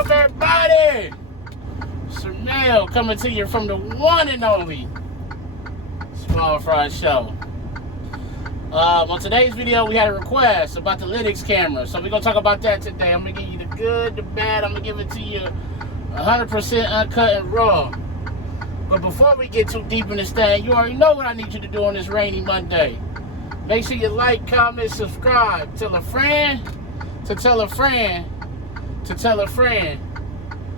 up, everybody? Sir Mel coming to you from the one and only Small Fry Show. On today's video, we had a request about the Lytx camera, so we're gonna talk about that today. I'm gonna give you the good, the bad. I'm gonna give it to you 100% uncut and raw. But before we get too deep in this thing, you already know what I need you to do on this rainy Monday. Make sure you like, comment, subscribe. Tell a friend to tell a friend to tell a friend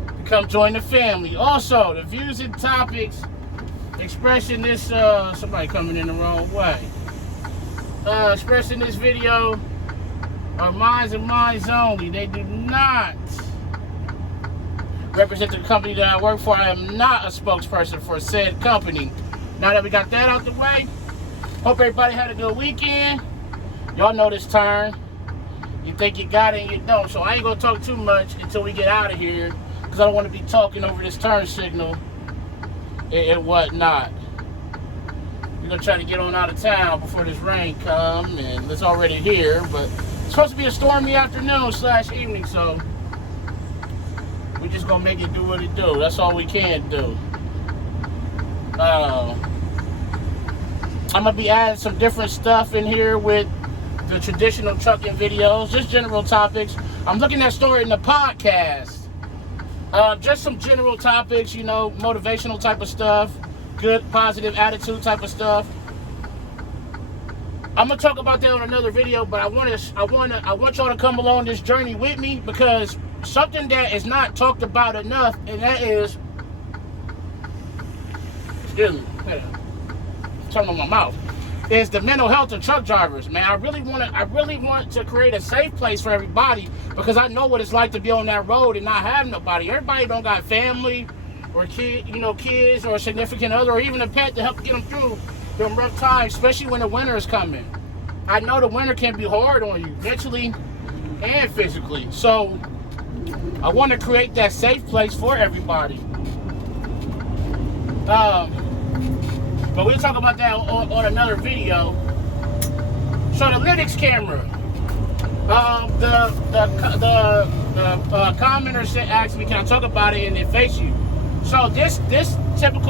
to come join the family. Also, the views and topics expressed in this, somebody coming in the wrong way. Expressed in this video are mine and mine only. They do not represent the company that I work for. I am not a spokesperson for said company. Now that we got that out the way, hope everybody had a good weekend. Y'all know this turn. You think you got it and you don't. So I ain't gonna talk too much until we get out of here, because I don't want to be talking over this turn signal and whatnot. We're gonna try to get on out of town before this rain comes, and it's already here, but it's supposed to be a stormy afternoon / evening, so we just gonna make it do what it do. That's all we can do. I'm gonna be adding some different stuff in here with the traditional trucking videos, just general topics. I'm looking at starting the podcast. Just some general topics, you know, motivational type of stuff, good, positive attitude type of stuff. I'm gonna talk about that on another video, but I want y'all to come along this journey with me, because something that is not talked about enough, and that is, excuse me, turn on my mouth, is the mental health of truck drivers. Man, I really want to create a safe place for everybody, because I know what it's like to be on that road and not have nobody. Everybody don't got family or kids or a significant other or even a pet to help get them through them rough times, especially when the winter is coming. I know the winter can be hard on you mentally and physically. So I want to create that safe place for everybody. But we'll talk about that on another video. So the Lytx camera. The commenter asked me, can I talk about it and it face you? So this type of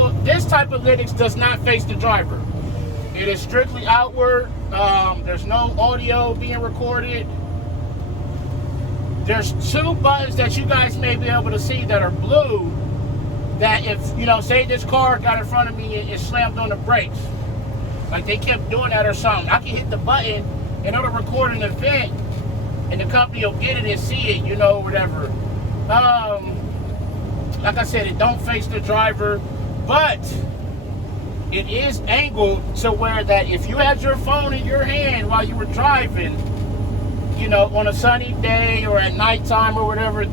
Lytx does not face the driver. It is strictly outward. There's no audio being recorded. There's two buttons that you guys may be able to see that are blue, that if, say this car got in front of me and it slammed on the brakes, like they kept doing that or something, I can hit the button and it'll record an event and the company will get it and see it, whatever. Like I said, it don't face the driver, but it is angled to where that if you had your phone in your hand while you were driving, on a sunny day or at nighttime or whatever, it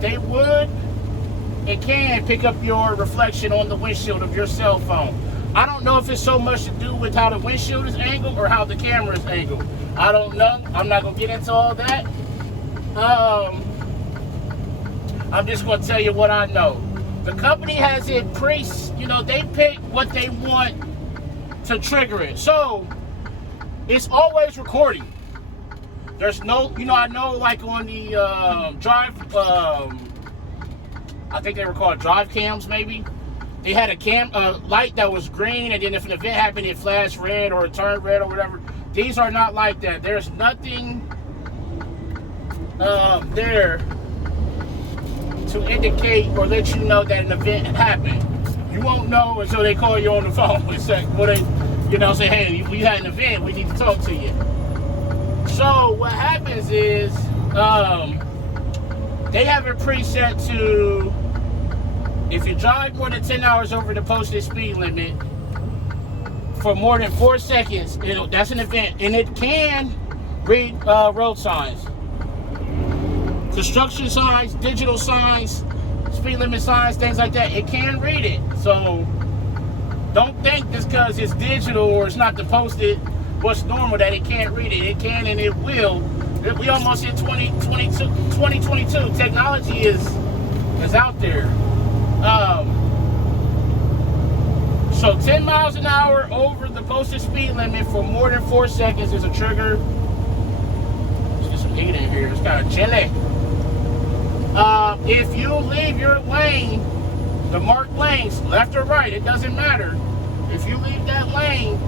can pick up your reflection on the windshield of your cell phone. I don't know if it's so much to do with how the windshield is angled or how the camera is angled. I don't know. I'm not going to get into all that. I'm just going to tell you what I know. The company has it they pick what they want to trigger it. So it's always recording. There's no, I know like on the drive, I think they were called drive cams maybe. They had a light that was green, and then if an event happened, it flashed red or it turned red or whatever. These are not like that. There's nothing there to indicate or let you know that an event happened. You won't know until they call you on the phone and say, say, hey, we had an event, we need to talk to you. So what happens is, they have it preset to, if you drive more than 10 hours over the posted speed limit for more than 4 seconds, that's an event. And it can read road signs, construction signs, digital signs, speed limit signs, things like that. It can read it. So don't think just because it's digital or it's not the posted what's normal that it can't read it. It can and it will. We almost hit 2022. Technology is out there. So 10 miles an hour over the posted speed limit for more than 4 seconds is a trigger. Let's get some heat in here. It's kind of chilly. if you leave your lane, the marked lanes, left or right, it doesn't matter. If you leave that lane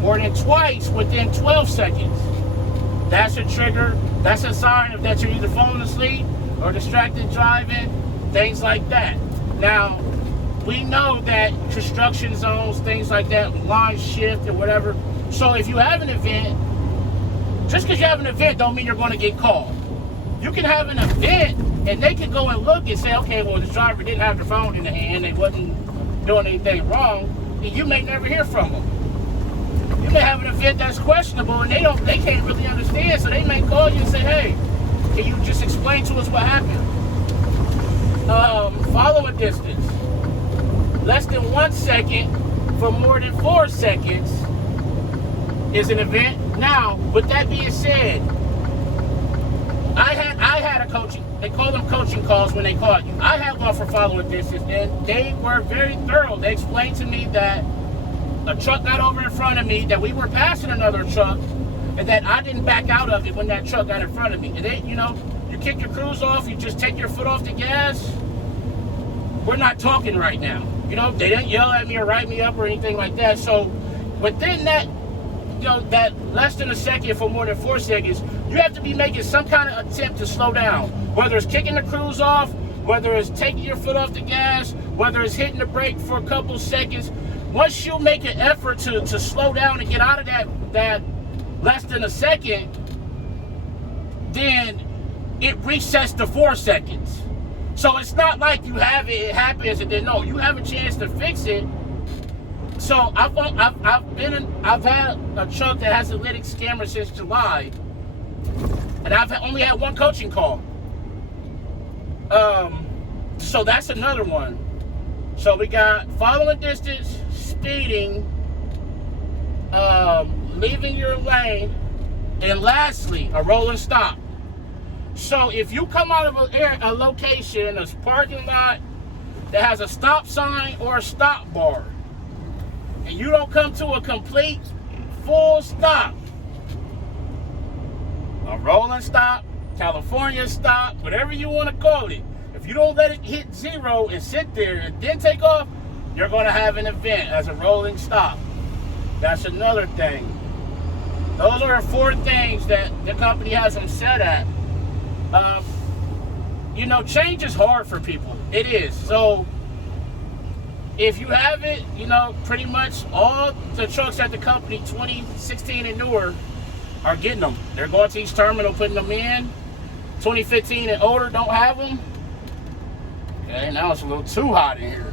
more than twice within 12 seconds, that's a trigger. That's a sign of that you're either falling asleep or distracted driving, things like that. Now, we know that construction zones, things like that, line shift or whatever. So if you have an event, just because you have an event don't mean you're going to get called. You can have an event and they can go and look and say, okay, well, the driver didn't have their phone in the hand, they wasn't doing anything wrong, and you may never hear from them. You may have an event that's questionable and they can't really understand, so they may call you and say, hey, can you just explain to us what happened? Follow a distance. Less than 1 second for more than 4 seconds is an event. Now, with that being said, I had a coaching, they call them coaching calls when they call you. I had one for following distance, and they were very thorough. They explained to me that a truck got over in front of me, that we were passing another truck, and that I didn't back out of it when that truck got in front of me. And they, you know, you kick your cruise off, you just take your foot off the gas. We're not talking right now. You know, they didn't yell at me or write me up or anything like that. So within that, you know, that less than a second for more than 4 seconds, you have to be making some kind of attempt to slow down. Whether it's kicking the cruise off, whether it's taking your foot off the gas, whether it's hitting the brake for a couple seconds. Once you make an effort to slow down and get out of that less than a second, then it resets to 4 seconds. So it's not like you have it, it happens, and then no, you have a chance to fix it. So I've had a truck that has a Lytx camera since July, and I've only had one coaching call. So that's another one. So we got following distance, speeding, leaving your lane, and lastly, a rolling stop. So if you come out of a location, a parking lot that has a stop sign or a stop bar, and you don't come to a complete full stop, a rolling stop, California stop, whatever you want to call it, if you don't let it hit zero and sit there and then take off, you're going to have an event as a rolling stop. That's another thing. Those are 4 things that the company has them set at. You know, change is hard for people. It is. So if you have it, you know, pretty much all the trucks at the company 2016 and newer are getting them. They're going to each terminal, putting them in. 2015 and older don't have them. Okay, now it's a little too hot in here.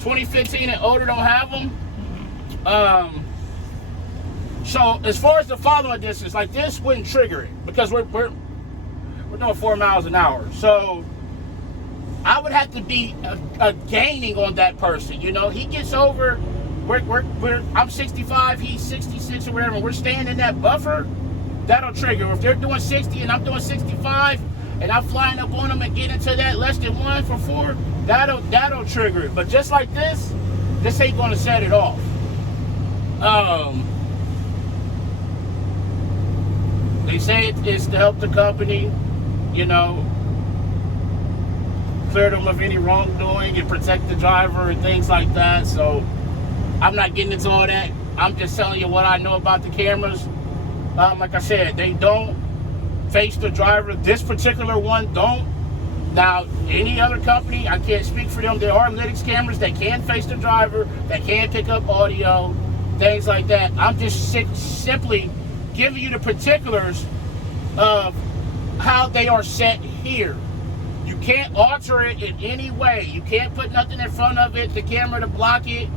2015 and older don't have them. So as far as the following distance, like this wouldn't trigger it because we're doing 4 miles an hour. So I would have to be gaining on that person. You know, he gets over, I'm 65, he's 66 or whatever, we're staying in that buffer, that'll trigger. If they're doing 60 and I'm doing 65 and I'm flying up on them and get into that less than 1 for 4, that'll trigger it. But just like this ain't gonna set it off. They say it's to help the company, you know, clear them of any wrongdoing and protect the driver and things like that. So I'm not getting into all that. I'm just telling you what I know about the cameras. Like I said, they don't face the driver. This particular one don't. Now, any other company, I can't speak for them. There are Lytx cameras that can face the driver, that can pick up audio, things like that. I'm just simply giving you the particulars of how they are set here. You can't alter it in any way. You can't put nothing in front of it, the camera to block it.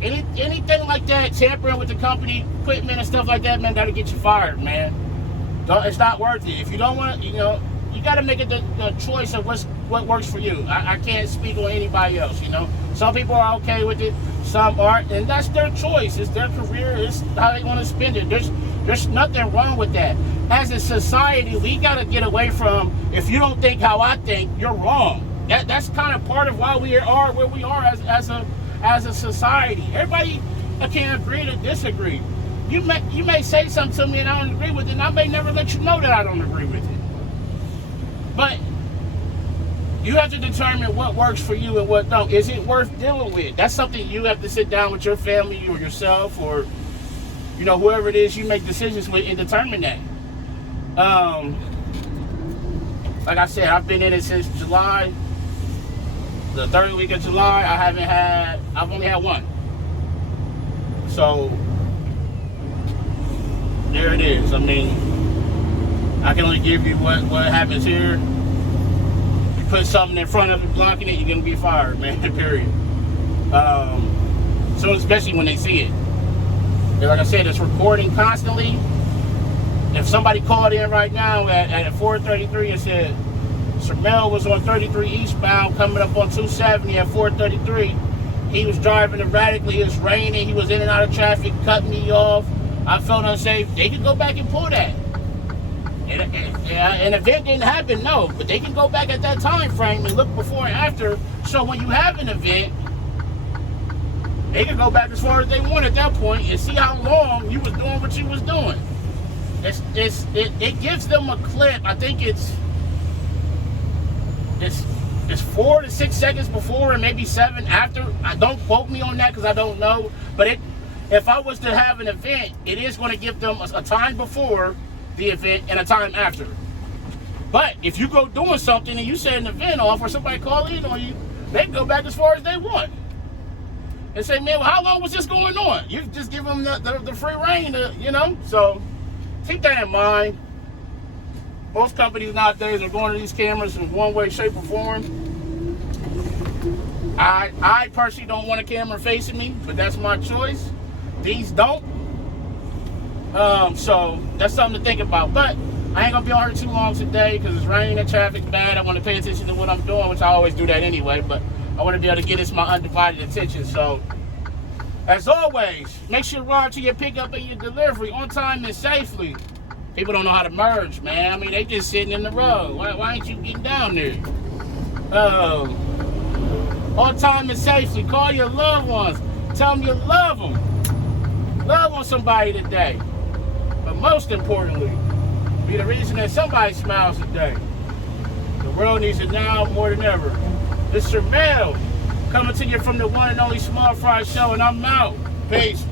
Anything like that, tampering with the company equipment and stuff like that, man, that'll get you fired, man. It's not worth it. If you don't want to, you know, you got to make it the choice of what works for you. I can't speak on anybody else, you know. Some people are okay with it, some aren't, and that's their choice. It's their career. It's how they want to spend it. There's nothing wrong with that. As a society, we got to get away from, if you don't think how I think, you're wrong. That's kind of part of why we are where we are as a society. Everybody can agree to disagree. You may say something to me and I don't agree with it, and I may never let you know that I don't agree with it. But You have to determine what works for you and what don't. Is it worth dealing with? That's something you have to sit down with your family or yourself or, you know, whoever it is you make decisions with and determine that. Like I said, I've been in it since July. The third week of July, I've only had one. So, there it is. I mean, I can only give you what happens here. You put something in front of it, blocking it, you're going to be fired, man, period. So, especially when they see it. And like I said, it's recording constantly. If somebody called in right now at 4:33 and said, Sir Mel was on 33 eastbound coming up on 270 at 4:33. He was driving erratically. It was raining. He was in and out of traffic, cutting me off. I felt unsafe. They can go back and pull that. An event didn't happen, no. But they can go back at that time frame and look before and after. So when you have an event, they can go back as far as they want at that point and see how long you was doing what you was doing. It gives them a clip. I think it's 4 to 6 seconds before and maybe 7 after. Don't quote me on that because I don't know. But if I was to have an event, it is going to give them a time before the event and a time after. But if you go doing something and you set an event off or somebody call in on you, they can go back as far as they want and say, man, well, how long was this going on? You just give them the free reign, you know? So keep that in mind. Most companies nowadays are going to these cameras in one way, shape, or form. I personally don't want a camera facing me, but that's my choice. These don't. So that's something to think about. But I ain't gonna be on here too long today because it's raining and traffic's bad. I want to pay attention to what I'm doing, which I always do that anyway. But I want to be able to get this my undivided attention. So, as always, make sure you arrive to your pickup and your delivery on time and safely. People don't know how to merge, man. I mean, they just sitting in the road. Why ain't you getting down there? On time and safely. Call your loved ones. Tell them you love them. Love on somebody today. But most importantly, be the reason that somebody smiles today. The world needs it now more than ever. This is Sir Mel coming to you from the one and only Small Fry Show, and I'm out. Peace.